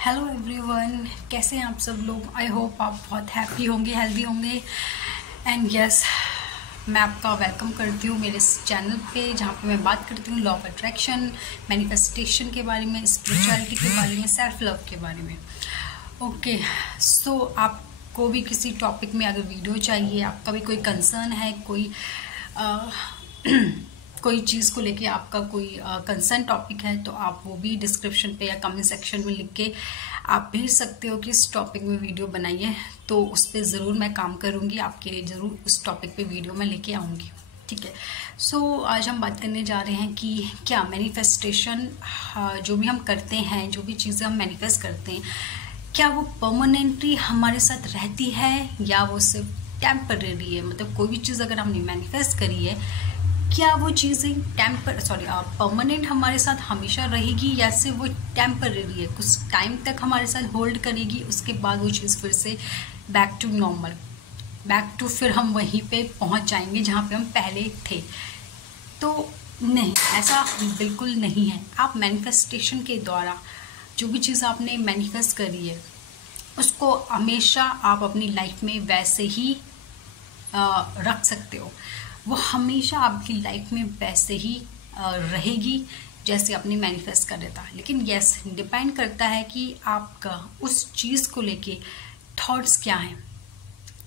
Hello everyone, कैसे हैं आप सब लोग। आई होप आप बहुत हैप्पी होंगे, हेल्दी होंगे। एंड यस, मैं आपका वेलकम करती हूँ मेरे इस चैनल पे, जहाँ पे मैं बात करती हूँ लॉ ऑफ अट्रैक्शन, मैनिफेस्टेशन के बारे में, स्पिरिचुअलिटी के बारे में, सेल्फ लव के बारे में। ओके, सो आपको भी किसी टॉपिक में अगर वीडियो चाहिए, आपका भी कोई कंसर्न है, कोई कोई चीज़ को लेके आपका कोई कंसर्न टॉपिक है, तो आप वो भी डिस्क्रिप्शन पे या कमेंट सेक्शन में लिख के आप भेज सकते हो कि इस टॉपिक में वीडियो बनाइए। तो उस पर ज़रूर मैं काम करूँगी, आपके लिए ज़रूर उस टॉपिक पे वीडियो मैं लेके आऊँगी। ठीक है। सो आज हम बात करने जा रहे हैं कि क्या मैनिफेस्टेशन, जो भी हम करते हैं, जो भी चीज़ें हम मैनिफेस्ट करते हैं, क्या वो परमानेंटली हमारे साथ रहती है या वो सिर्फ टेम्पररी है। मतलब कोई भी चीज़ अगर हमने मैनिफेस्ट करी है, क्या वो चीज़ें परमानेंट हमारे साथ हमेशा रहेगी या सिर्फ वो टेम्पररी है, कुछ टाइम तक हमारे साथ होल्ड करेगी, उसके बाद वो चीज़ फिर से back to normal, back to फिर हम वहीं पे पहुंच जाएंगे जहाँ पे हम पहले थे। तो नहीं, ऐसा बिल्कुल नहीं है। आप मैनिफेस्टेशन के द्वारा जो भी चीज़ आपने मैनिफेस्ट करी है, उसको हमेशा आप अपनी लाइफ में वैसे ही रख सकते हो। वो हमेशा आपकी लाइफ में वैसे ही रहेगी जैसे आपने मैनिफेस्ट कर देता। लेकिन यस, डिपेंड करता है कि आपका उस चीज़ को लेके थॉट्स क्या हैं,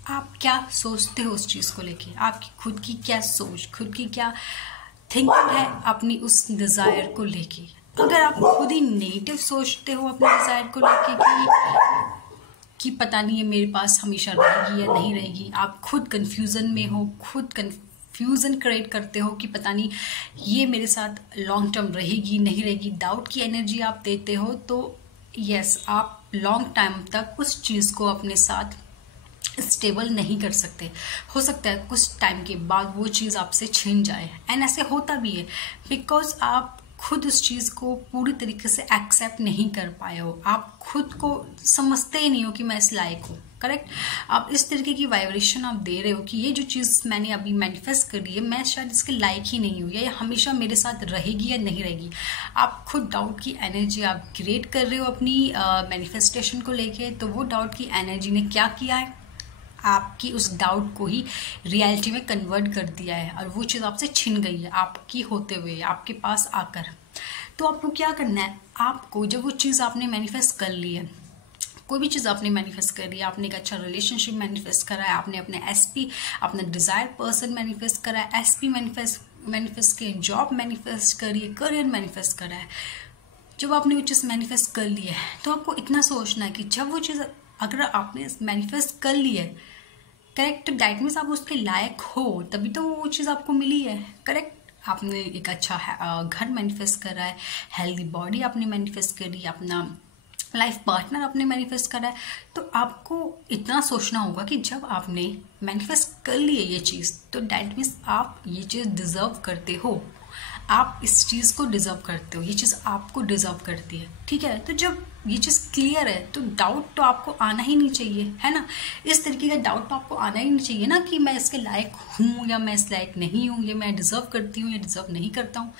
आप क्या सोचते हो उस चीज़ को लेके, आपकी खुद की क्या सोच, खुद की क्या थिंकिंग है अपनी उस डिज़ायर को लेके। अगर आप खुद ही नेगेटिव सोचते हो अपने डिज़ायर को लेके कि पता नहीं है मेरे पास हमेशा रहेगी या नहीं रहेगी, आप खुद कंफ्यूजन में हो, खुद कंफ्यूजन क्रिएट करते हो कि पता नहीं ये मेरे साथ लॉन्ग टर्म रहेगी नहीं रहेगी, डाउट की एनर्जी आप देते हो, तो यस, आप लॉन्ग टाइम तक उस चीज़ को अपने साथ स्टेबल नहीं कर सकते। हो सकता है कुछ टाइम के बाद वो चीज़ आपसे छिन जाए, एंड ऐसे होता भी है बिकॉज आप खुद उस चीज़ को पूरी तरीके से एक्सेप्ट नहीं कर पाए हो, आप खुद को समझते ही नहीं हो कि मैं इस लायक हूँ। करेक्ट, आप इस तरीके की वाइब्रेशन आप दे रहे हो कि ये जो चीज़ मैंने अभी मैनिफेस्ट करी है, मैं शायद इसके लायक ही नहीं हूँ, या ये हमेशा मेरे साथ रहेगी या नहीं रहेगी। आप खुद डाउट की एनर्जी आप क्रिएट कर रहे हो अपनी मैनिफेस्टेशन को लेके। तो वो डाउट की एनर्जी ने क्या किया है, आपकी उस डाउट को ही रियलिटी में कन्वर्ट कर दिया है, और वो चीज़ आपसे छिन गई है आपकी होते हुए, आपके पास आकर। तो आपको क्या करना है, आपको जब वो चीज़ आपने मैनिफेस्ट कर ली है, कोई भी चीज़ आपने मैनिफेस्ट कर लिया, आपने एक अच्छा रिलेशनशिप मैनिफेस्ट करा है, आपने अपने एसपी, अपना डिज़ायर पर्सन मैनिफेस्ट करा है, एसपी मैनिफेस्ट किए, जॉब मैनिफेस्ट करिए, करियर मैनिफेस्ट करा है। जब आपने वो चीज़ मैनिफेस्ट कर ली है, तो आपको इतना सोचना है कि जब वो चीज़ अगर आपने मैनिफेस्ट कर ली है, करेक्ट, तो दैट मीन्स आप उसके लायक हो, तभी तो वो चीज़ आपको मिली है। करेक्ट, आपने एक अच्छा घर मैनिफेस्ट करा है, हेल्दी बॉडी आपने मैनिफेस्ट करी, अपना लाइफ पार्टनर आपने मैनिफेस्ट करा है। तो आपको इतना सोचना होगा कि जब आपने मैनिफेस्ट कर ली है ये चीज़, तो दैट मीन्स आप ये चीज़ डिज़र्व करते हो, आप इस चीज़ को डिज़र्व करते हो, ये चीज़ आपको डिज़र्व करती है। ठीक है, तो जब ये चीज़ क्लियर है तो डाउट तो आपको आना ही नहीं चाहिए, है ना। इस तरीके का डाउट तो आपको आना ही नहीं चाहिए ना कि मैं इसके लायक हूँ या मैं इस लायक नहीं हूँ, या मैं डिज़र्व करती हूँ या डिज़र्व नहीं करता हूँ।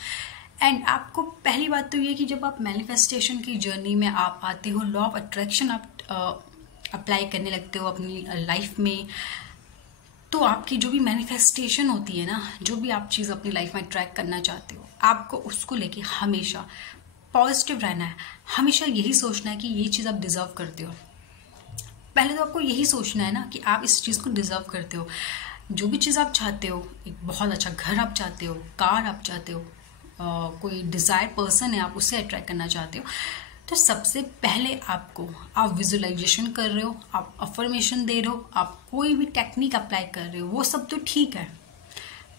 एंड आपको पहली बात तो ये कि जब आप मैनिफेस्टेशन की जर्नी में आप आते हो, लॉ ऑफ अट्रैक्शन आप अप्लाई करने लगते हो अपनी लाइफ में, तो आपकी जो भी मैनिफेस्टेशन होती है ना, जो भी आप चीज़ अपनी लाइफ में ट्रैक करना चाहते हो, आपको उसको लेके हमेशा पॉजिटिव रहना है। हमेशा यही सोचना है कि ये चीज़ आप डिज़र्व करते हो। पहले तो आपको यही सोचना है ना कि आप इस चीज़ को डिज़र्व करते हो। जो भी चीज़ आप चाहते हो, एक बहुत अच्छा घर आप चाहते हो, कार आप चाहते हो, कोई डिज़ायर पर्सन है आप उससे अट्रैक्ट करना चाहते हो, तो सबसे पहले आपको, आप विजुअलाइजेशन कर रहे हो, आप अफर्मेशन दे रहे हो, आप कोई भी टेक्निक अप्लाई कर रहे हो, वो सब तो ठीक है,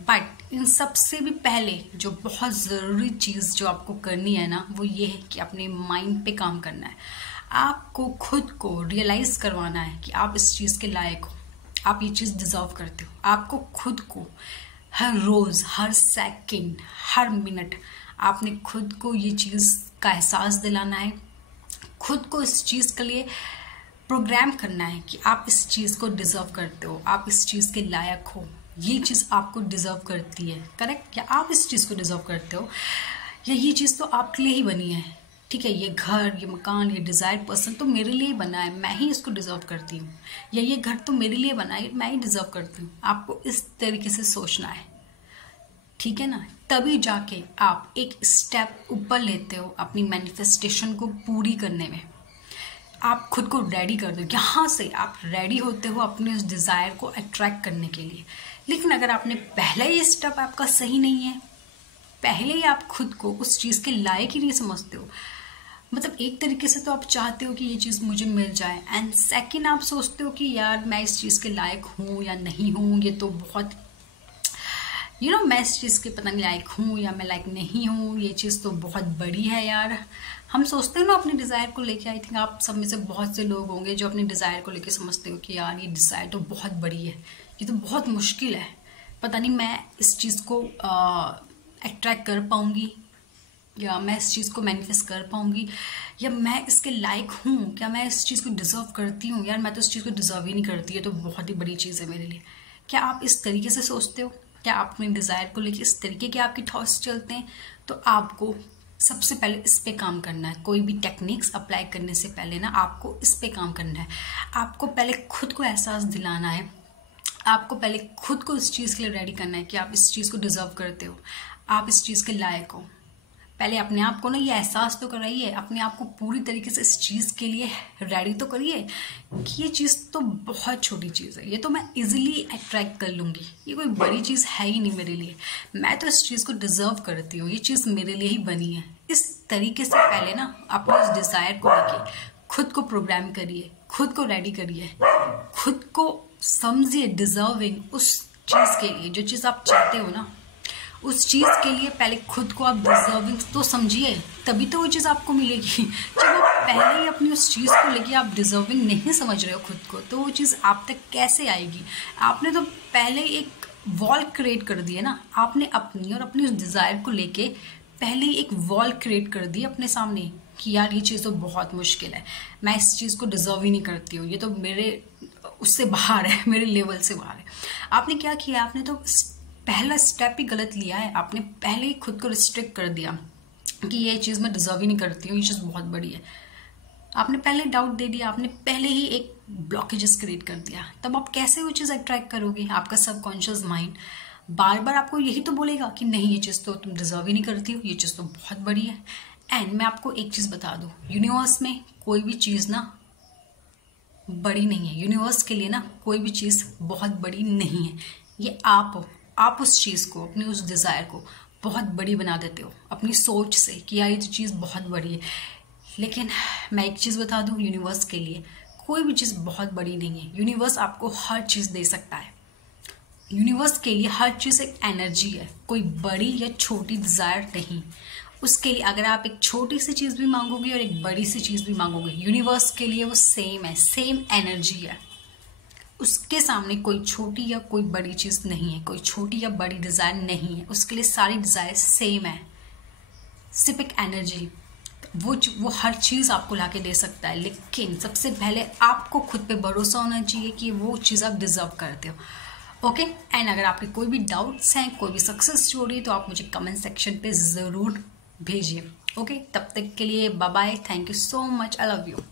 बट इन सबसे भी पहले जो बहुत ज़रूरी चीज़ जो आपको करनी है ना, वो ये है कि अपने माइंड पे काम करना है। आपको खुद को रियलाइज़ करवाना है कि आप इस चीज़ के लायक हो, आप ये चीज़ डिज़र्व करते हो। आपको खुद को हर रोज़, हर सेकंड, हर मिनट आपने खुद को ये चीज़ का एहसास दिलाना है, खुद को इस चीज़ के लिए प्रोग्राम करना है कि आप इस चीज़ को डिज़र्व करते हो, आप इस चीज़ के लायक हो, ये चीज़ आपको डिज़र्व करती है। करेक्ट, या आप इस चीज़ को डिज़र्व करते हो, या ये चीज़ तो आपके लिए ही बनी है। ठीक है, ये घर, ये मकान, ये डिज़ायर पर्सन तो मेरे लिए बना है, मैं ही इसको डिज़र्व करती हूँ, या ये घर तो मेरे लिए बना है, मैं ही डिज़र्व करती हूँ। आपको इस तरीके से सोचना है, ठीक है ना। तभी जाके आप एक स्टेप ऊपर लेते हो अपनी मैनिफेस्टेशन को पूरी करने में। आप खुद को रेडी कर दो, यहाँ से आप रेडी होते हो अपने उस डिज़ायर को अट्रैक्ट करने के लिए। लेकिन अगर आपने पहला ही स्टेप आपका सही नहीं है, पहले ही आप खुद को उस चीज़ के लायक ही नहीं समझते हो, मतलब एक तरीके से तो आप चाहते हो कि ये चीज़ मुझे मिल जाए, एंड सेकंड आप सोचते हो कि यार मैं इस चीज़ के लायक हूँ या नहीं हूँ, ये तो बहुत मैं इस चीज़ के पता नहीं लायक हूँ या मैं लायक नहीं हूँ, ये चीज़ तो बहुत बड़ी है यार। हम सोचते हैं ना अपने डिज़ायर को लेके। आई थिंक आप सब में से बहुत से लोग होंगे जो अपने डिज़ायर को लेके समझते हो कि यार ये डिज़ायर तो बहुत बड़ी है, ये तो बहुत मुश्किल है, पता नहीं मैं इस चीज़ को अट्रैक्ट कर पाऊँगी, या मैं इस चीज़ को मैनिफेस्ट कर पाऊँगी, या मैं इसके लायक हूँ, क्या मैं इस चीज़ को डिज़र्व करती हूँ, यार मैं तो इस चीज़ को डिज़र्व ही नहीं करती, है तो बहुत ही बड़ी चीज़ है मेरे लिए। क्या आप इस तरीके से सोचते हो? क्या आप अपने डिज़ायर को लेके इस तरीके के आपके थॉट्स चलते हैं? तो आपको सबसे पहले इस पे काम करना है। कोई भी टेक्निक्स अप्लाई करने से पहले ना आपको इस पे काम करना है। आपको पहले खुद को एहसास दिलाना है, आपको पहले खुद को इस चीज़ के लिए रेडी करना है कि आप इस चीज़ को डिज़र्व करते हो, आप इस चीज़ के लायक हो। पहले अपने आप को ना ये एहसास तो कराइए, अपने आप को पूरी तरीके से इस चीज़ के लिए रेडी तो करिए कि ये चीज़ तो बहुत छोटी चीज़ है, ये तो मैं इजीली अट्रैक्ट कर लूँगी, ये कोई बड़ी चीज़ है ही नहीं मेरे लिए, मैं तो इस चीज़ को डिज़र्व करती हूँ, ये चीज़ मेरे लिए ही बनी है। इस तरीके से पहले ना अपने उस डिज़ायर को लेके खुद को प्रोग्राम करिए, खुद को रेडी करिए, खुद को समझिए डिज़र्विंग उस चीज़ के लिए, जो चीज़ आप चाहते हो ना उस चीज़ के लिए पहले खुद को आप डिजर्विंग तो समझिए, तभी तो वो चीज़ आपको मिलेगी। जब आप पहले ही अपनी उस चीज़ को लेके आप डिजर्विंग नहीं समझ रहे हो खुद को, तो वो चीज़ आप तक कैसे आएगी? आपने तो पहले एक वॉल क्रिएट कर दी है ना, आपने अपनी और अपनी उस डिज़ायर को लेके पहले ही एक वॉल क्रिएट कर दी अपने सामने कि यार ये चीज़ तो बहुत मुश्किल है, मैं इस चीज़ को डिजर्व ही नहीं करती हूँ, ये तो मेरे उससे बाहर है, मेरे लेवल से बाहर है। आपने क्या किया? आपने तो पहला स्टेप ही गलत लिया है। आपने पहले ही खुद को रिस्ट्रिक्ट कर दिया कि ये चीज़ मैं डिजर्व ही नहीं करती हूँ, ये चीज़ बहुत बड़ी है। आपने पहले डाउट दे दिया, आपने पहले ही एक ब्लॉकेजेस क्रिएट कर दिया। तब आप कैसे वो चीज़ अट्रैक्ट करोगे? आपका सबकॉन्शियस माइंड बार बार आपको यही तो बोलेगा कि नहीं ये चीज़ तो तुम डिजर्व ही नहीं करती हो, ये चीज़ तो बहुत बड़ी है। एंड मैं आपको एक चीज़ बता दूँ, यूनिवर्स में कोई भी चीज़ ना बड़ी नहीं है। यूनिवर्स के लिए ना कोई भी चीज़ बहुत बड़ी नहीं है। ये आप उस चीज़ को, अपनी उस डिज़ायर को बहुत बड़ी बना देते हो अपनी सोच से कि यार ये तो चीज़ बहुत बड़ी है। लेकिन मैं एक चीज़ बता दूँ, यूनिवर्स के लिए कोई भी चीज़ बहुत बड़ी नहीं है। यूनिवर्स आपको हर चीज़ दे सकता है। यूनिवर्स के लिए हर चीज़ एक एनर्जी है, कोई बड़ी या छोटी डिज़ायर नहीं। उसके लिए अगर आप एक छोटी सी चीज़ भी मांगोगे और एक बड़ी सी चीज़ भी मांगोगे, यूनिवर्स के लिए वो सेम है, सेम एनर्जी है। उसके सामने कोई छोटी या कोई बड़ी चीज़ नहीं है, कोई छोटी या बड़ी डिज़ायर नहीं है। उसके लिए सारी डिज़ायर सेम है, सिर्फ एक एनर्जी। वो हर चीज़ आपको लाके दे सकता है, लेकिन सबसे पहले आपको खुद पे भरोसा होना चाहिए कि वो चीज़ आप डिज़र्व करते हो। ओके, एंड अगर आपके कोई भी डाउट्स हैं, कोई भी सक्सेस स्टोरी, तो आप मुझे कमेंट सेक्शन पे ज़रूर भेजिए। ओके, तब तक के लिए bye bye, thank you so much, I love you.